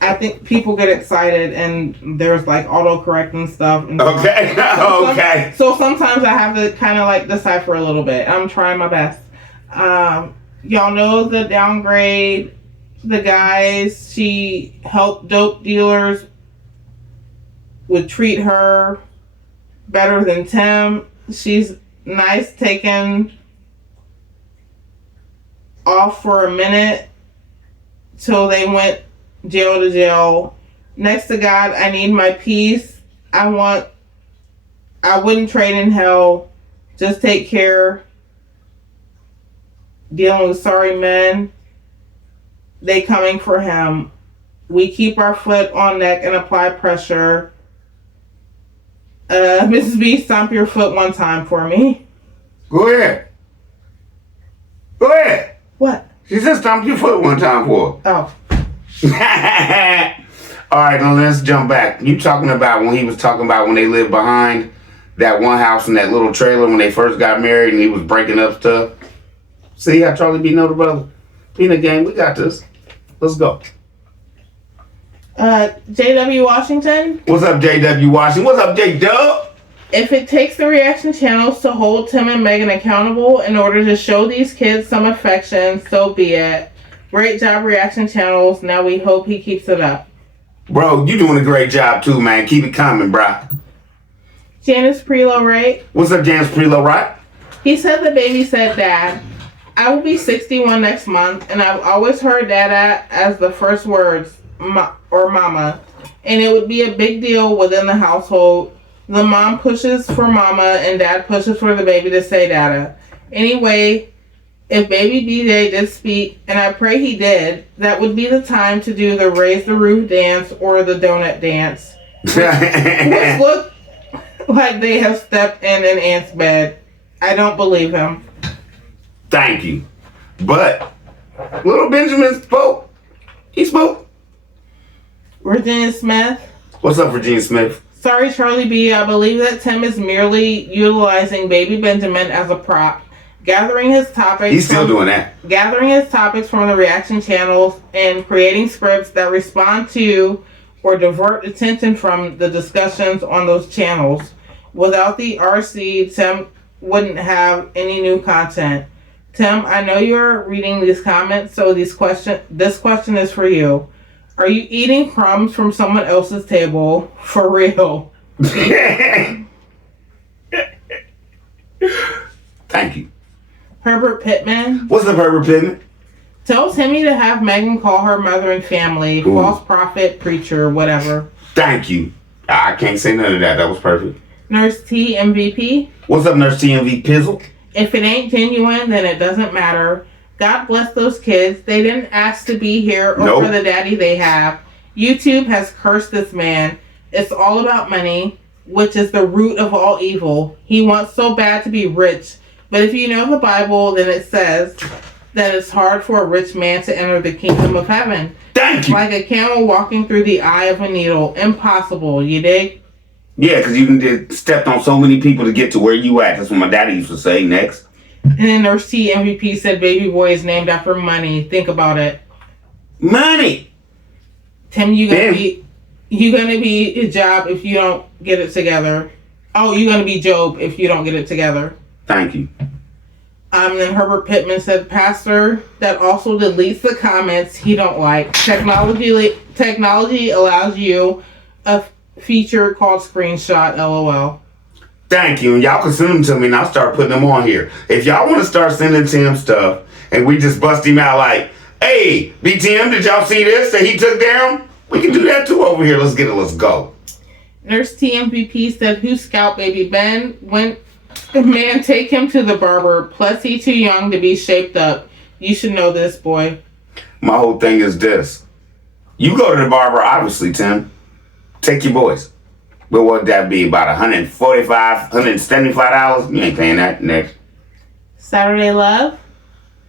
I think people get excited and there's like autocorrect and stuff. And okay, okay. So sometimes I have to kind of like decipher a little bit. I'm trying my best. Y'all know the downgrade. The guys she helped dope dealers would treat her better than Tim. She's nice taking off for a minute till they went jail to jail. Next to God, I need my peace. I wouldn't trade in hell. Just take care. Dealing with sorry men. They coming for him. We keep our foot on neck and apply pressure. Mrs. B, stomp your foot one time for me. Go ahead. Go ahead. What? She just stomped your foot one time for her. Oh. All right, now let's jump back. You talking about when he was talking about when they lived behind that one house in that little trailer when they first got married and he was breaking up stuff? See how Charlie B know the brother? Peanut gang, we got this. Let's go. J.W. Washington? What's up, J.W. Washington? What's up, J-Dub? If it takes the reaction channels to hold Tim and Megan accountable in order to show these kids some affection, so be it. Great job, reaction channels. Now we hope he keeps it up. Bro, you doing a great job too, man. Keep it coming, bro. Janice Prelow, right? What's up, Janice Prelow, right? He said the baby said, Dad, I will be 61 next month, and I've always heard Dada as the first words, or Mama. And it would be a big deal within the household. The mom pushes for Mama, and Dad pushes for the baby to say Dada. Anyway, if baby BJ did speak, and I pray he did, that would be the time to do the raise the roof dance or the donut dance. Which look like they have stepped in an ant's bed. I don't believe him. Thank you. But little Benjamin spoke. He spoke. Virginia Smith. What's up, Virginia Smith? Sorry, Charlie B. I believe that Tim is merely utilizing baby Benjamin as a prop. Gathering his topics. He's still doing that. Gathering his topics from the reaction channels and creating scripts that respond to or divert attention from the discussions on those channels. Without the RC, Tim wouldn't have any new content. Tim, I know you're reading these comments, so this question is for you. Are you eating crumbs from someone else's table? For real. Thank you. Herbert Pittman. What's up, Herbert Pittman? Tell Timmy to have Megan call her mother and family, Ooh. false prophet, preacher, whatever. Thank you. I can't say none of that. That was perfect. Nurse T MVP. What's up, Nurse TMV Pizzle? If it ain't genuine, then it doesn't matter. God bless those kids. They didn't ask to be here or for the daddy they have. YouTube has cursed this man. It's all about money, which is the root of all evil. He wants so bad to be rich. But if you know the Bible, then it says that it's hard for a rich man to enter the kingdom of heaven. Thank you. Like a camel walking through the eye of a needle. Impossible, you dig? Yeah, because you can stepped on so many people to get to where you at. That's what my daddy used to say. Next. And then Nurse T MVP said baby boy is named after money. Think about it. Money. Tim, you gonna be a Job if you don't get it together. Oh, you're gonna be Job if you don't get it together. Thank you. Then Herbert Pittman said, Pastor that also deletes the comments he don't like. Technology allows you a feature called screenshot. LOL. Thank you. And y'all can send them to me and I'll start putting them on here. If y'all want to start sending Tim stuff and we just bust him out like, hey, BTM, did y'all see this that he took down? We can do that too over here. Let's get it. Let's go. Nurse TMVP said, who scout baby Ben? When man, take him to the barber. Plus, he too young to be shaped up. You should know this, boy. My whole thing is this. You go to the barber, obviously, Tim. Take your boys. But what would that be? About $145, $175? You ain't paying that. Next. Saturday Love?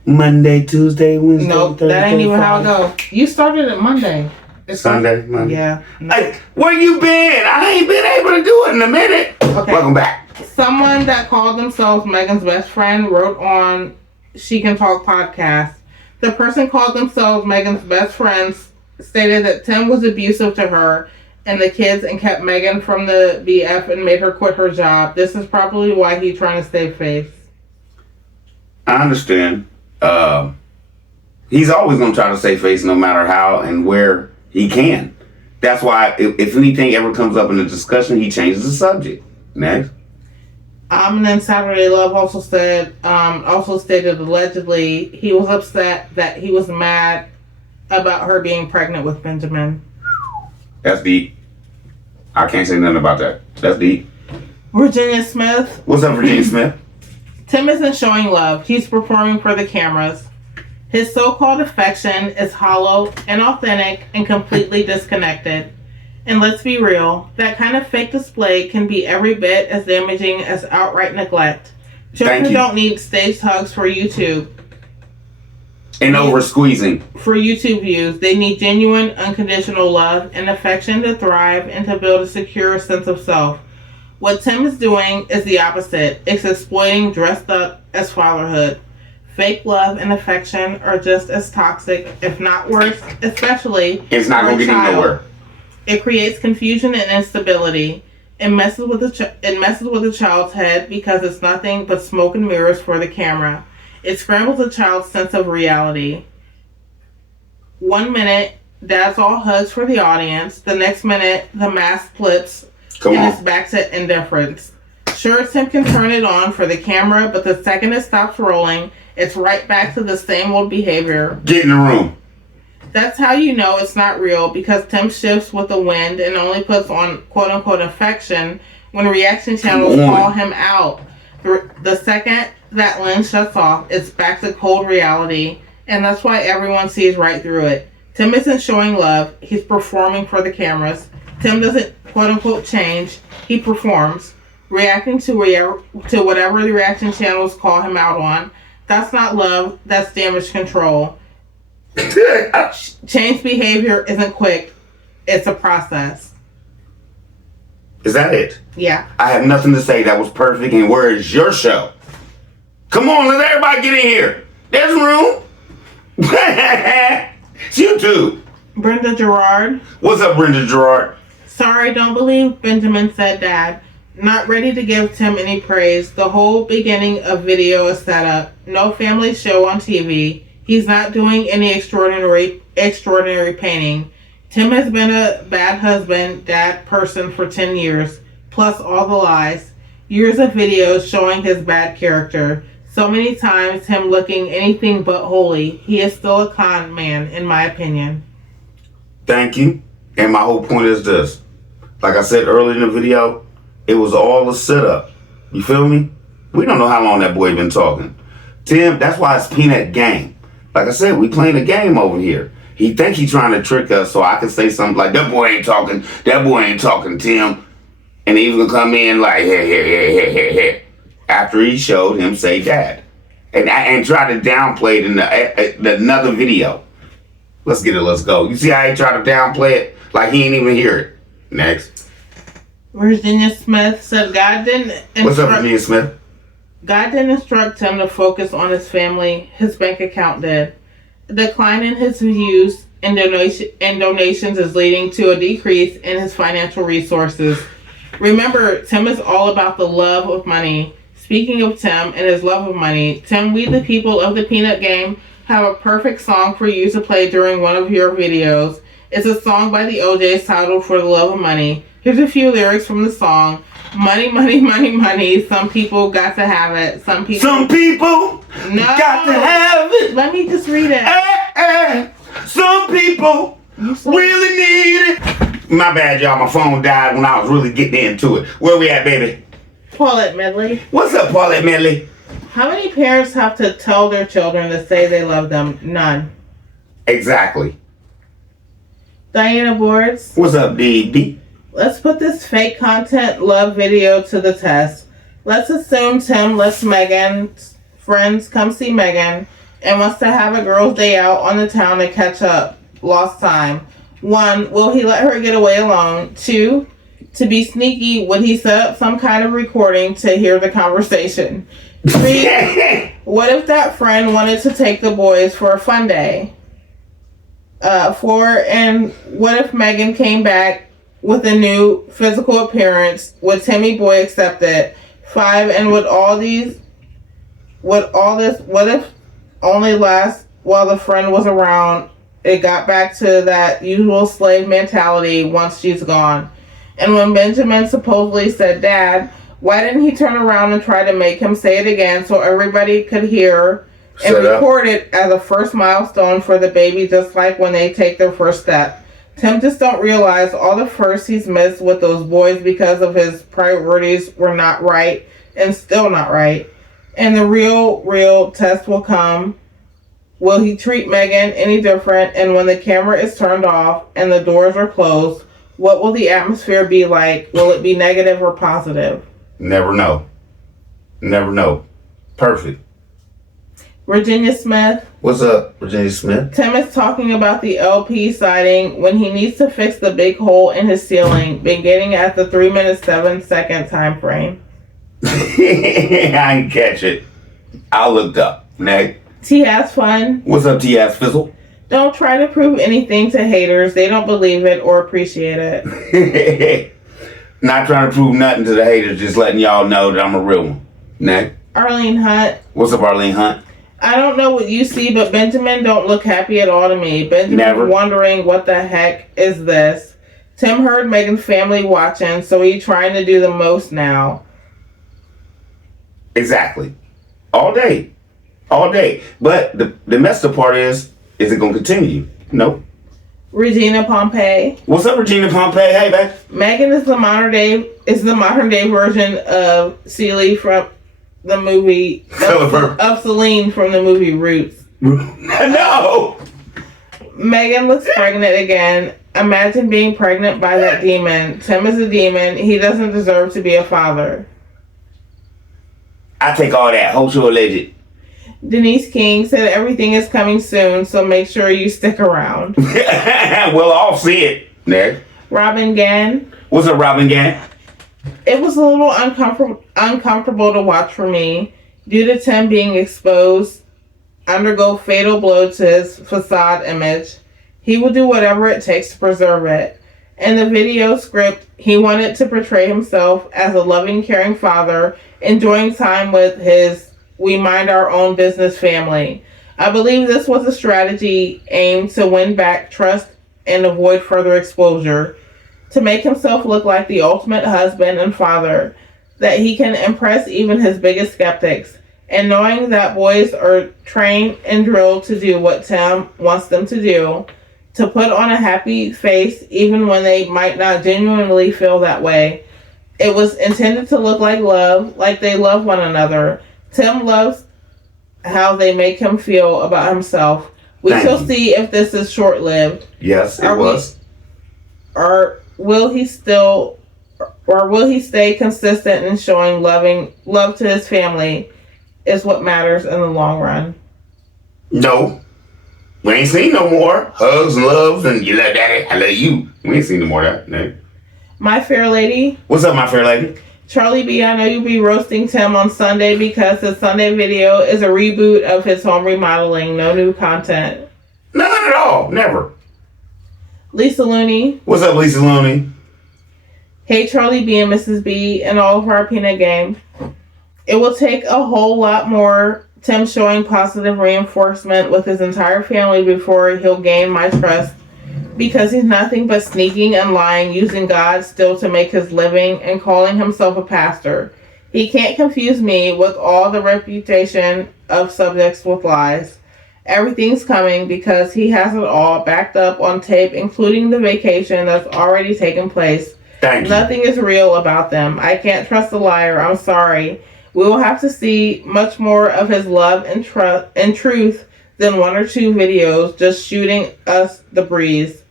Monday, Tuesday, Wednesday, Nope, Thursday, that ain't even Friday. how it go. You started it Monday. It's Sunday, Monday. Yeah. No. Hey, where you been? I ain't been able to do it in a minute. Okay. Welcome back. Someone that called themselves Megan's best friend wrote on She Can Talk podcast. The person called themselves Megan's best friends stated that Tim was abusive to her and the kids and kept Megan from the BF and made her quit her job. This is probably why he's trying to save face. I understand. He's always going to try to save face no matter how and where he can. That's why if anything ever comes up in the discussion, he changes the subject. Next. And then Saturday Love also stated allegedly he was upset that he was mad about her being pregnant with Benjamin. That's deep. I can't say nothing about that. That's deep. Virginia Smith. What's up, Virginia Smith? Tim isn't showing love. He's performing for the cameras. His so-called affection is hollow, inauthentic, and completely disconnected. And let's be real, that kind of fake display can be every bit as damaging as outright neglect. Children don't need staged hugs for YouTube. And over squeezing. For YouTube views, they need genuine, unconditional love and affection to thrive and to build a secure sense of self. What Tim is doing is the opposite. It's exploiting dressed up as fatherhood. Fake love and affection are just as toxic, if not worse, especially it's not going to get nowhere. It creates confusion and instability. It messes with the child's head because it's nothing but smoke and mirrors for the camera. It scrambles the child's sense of reality. 1 minute, dad's all hugs for the audience. The next minute, the mask flips and it's back to indifference. Sure, Tim can turn it on for the camera, but the second it stops rolling, it's right back to the same old behavior. Get in the room. That's how you know it's not real, because Tim shifts with the wind and only puts on quote-unquote affection when reaction channels call him out. The second that lens shuts off, it's back to cold reality, and that's why everyone sees right through it. Tim isn't showing love, he's performing for the cameras. Tim doesn't quote-unquote change, he performs, reacting to whatever the reaction channels call him out on. That's not love, that's damage control. Change behavior isn't quick, it's a process. Is that it? Yeah. I have nothing to say. That was perfect. And where is your show? Come on, let everybody get in here. There's room. It's you too. Brenda Gerard. What's up, Brenda Gerard? Sorry, don't believe Benjamin said dad. Not ready to give Tim any praise. The whole beginning of video is set up. No family show on TV. He's not doing any extraordinary painting. Tim has been a bad husband, dad, person for 10 years, plus all the lies. Years of videos showing his bad character. So many times him looking anything but holy. He is still a con man, in my opinion. Thank you. And my whole point is this. Like I said earlier in the video, it was all a setup. You feel me? We don't know how long that boy been talking. Tim, that's why it's peanut game. Like I said, we playing a game over here. He think he's trying to trick us so I can say something like, that boy ain't talking, Tim. And he was gonna come in like, hey. After he showed him say dad. And try to downplay it in another video. Let's get it, let's go. You see how he tried to downplay it? Like he ain't even hear it. Next. Virginia Smith said God didn't What's up, Virginia Smith? God didn't instruct him to focus on his family. His bank account did. The decline in his views and donations is leading to a decrease in his financial resources. Remember, Tim is all about the love of money. Speaking of Tim and his love of money, Tim, we the people of the Peanut Game have a perfect song for you to play during one of your videos. It's a song by the OJs titled For the Love of Money. Here's a few lyrics from the song. Money, money, money, money. Some people got to have it. Some people got to have it. Let me just read it. Some people really need it. My bad, y'all. My phone died when I was really getting into it. Where we at, baby? Paulette Medley. What's up, Paulette Medley? How many parents have to tell their children to say they love them? None. Exactly. Diana Boards. What's up, DD? Let's put this fake content love video to the test. Let's assume Tim lets Megan's friends come see Megan and wants to have a girls' day out on the town to catch up. Lost time. 1, will he let her get away alone? 2, to be sneaky, would he set up some kind of recording to hear the conversation? 3, what if that friend wanted to take the boys for a fun day? 4, and what if Megan came back with a new physical appearance? Would Timmy Boy accept it? 5, and what if only last while the friend was around? It got back to that usual slave mentality once she's gone. And when Benjamin supposedly said dad, why didn't he turn around and try to make him say it again so everybody could hear and record it as a first milestone for the baby, just like when they take their first step? Tim just don't realize all the firsts he's missed with those boys because of his priorities were not right and still not right. And the real test will come. Will he treat Megan any different? And when the camera is turned off and the doors are closed, what will the atmosphere be like? Will it be negative or positive? Never know. Never know. Perfect. Virginia Smith. What's up, Virginia Smith? Tim is talking about the LP sighting when he needs to fix the big hole in his ceiling, beginning at the 3 minute 7 second time frame. I ain't catch it. I looked up. Next. T has fun. What's up, T.S. Fizzle? Don't try to prove anything to haters. They don't believe it or appreciate it. Not trying to prove nothing to the haters, just letting y'all know that I'm a real one. Next. Arlene Hunt. What's up, Arlene Hunt? I don't know what you see, but Benjamin don't look happy at all to me. Benjamin Never. wondering what the heck is this. Tim heard Megan's family watching, so he trying to do the most now. Exactly. All day. All day. But the messed up part is it going to continue? Nope. Regina Pompey. What's up, Regina Pompey? Hey, babe. Megan is the modern day version of Celie from the movie of Celine from the movie Roots. No. Megan looks pregnant again. Imagine being pregnant by that demon. Tim is a demon. He doesn't deserve to be a father. I take all that. Hold your alleged. Denise King said everything is coming soon, so make sure you stick around. We'll all see it. Next. Robin Gann. What's up, Robin Gann? It was a little uncomfortable to watch for me due to Tim being exposed, undergo fatal blow to his facade image. He will do whatever it takes to preserve it. In the video script, he wanted to portray himself as a loving, caring father, enjoying time with his we mind our own business family. I believe this was a strategy aimed to win back trust and avoid further exposure, to make himself look like the ultimate husband and father, that he can impress even his biggest skeptics, and knowing that boys are trained and drilled to do what Tim wants them to do, to put on a happy face even when they might not genuinely feel that way. It was intended to look like love, like they love one another. Tim loves how they make him feel about himself. We shall see if this is short-lived. Yes, it was. Or will he stay consistent in showing love to his family is what matters in the long run. No. We ain't seen no more hugs and loves and you love daddy, I love you. We ain't seen no more of that. No. My Fair Lady. What's up, my fair lady? Charlie B, I know you'll be roasting Tim on Sunday because his Sunday video is a reboot of his home remodeling. No new content. None at all. Never. Lisa Looney. What's up, Lisa Looney? Hey, Charlie B and Mrs. B and all of our peanut game. It will take a whole lot more Tim showing positive reinforcement with his entire family before he'll gain my trust, because he's nothing but sneaking and lying, using God still to make his living and calling himself a pastor. He can't confuse me with all the reputation of subjects with lies. Everything's coming because he has it all backed up on tape, including the vacation that's already taken place. Thank you. Nothing is real about them. I can't trust a liar. I'm sorry. We will have to see much more of his love and truth than one or two videos just shooting us the breeze.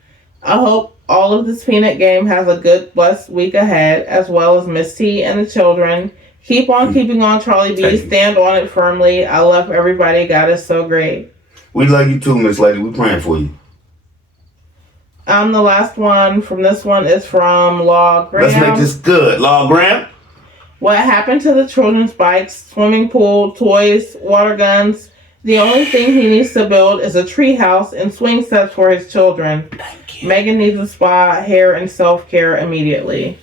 I hope all of this peanut game has a good, blessed week ahead, as well as Miss T and the children. Keep on keeping on, Charlie B. Stand on it firmly. I love everybody. God is so great. We love you too, Miss Lady. We praying for you. The last one from this one is from Law Graham. Let's make this good. Law Graham? What happened to the children's bikes, swimming pool, toys, water guns? The only thing he needs to build is a tree house and swing sets for his children. Thank you. Megan needs a spa, hair, and self-care immediately.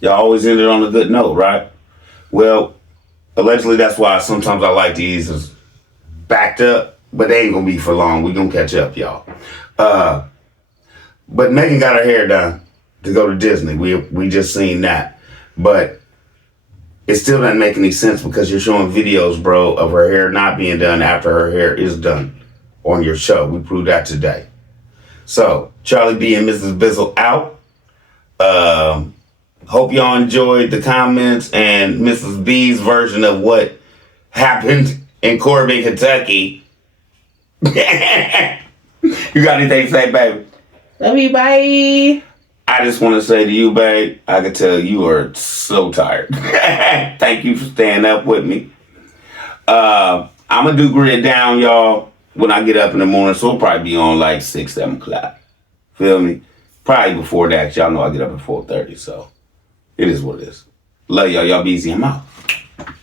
Y'all always ended on a good note, right? Well, allegedly that's why sometimes I like these is backed up, but they ain't gonna be for long. We gonna catch up, y'all. But Megan got her hair done to go to Disney. We just seen that. But it still doesn't make any sense because you're showing videos, bro, of her hair not being done after her hair is done on your show. We proved that today. So, Charlie B and Mrs. Bizzle out. Hope y'all enjoyed the comments and Mrs. B's version of what happened in Corbin, Kentucky. You got anything to say, baby? Love you, bye. I just want to say to you, babe, I can tell you are so tired. Thank you for staying up with me. I'm gonna do grid down, y'all, when I get up in the morning. So it'll probably be on like 6, 7 o'clock. Feel me? Probably before that, 'cause y'all know I get up at 4:30. So it is what it is. Love y'all. Y'all be easy. I'm out.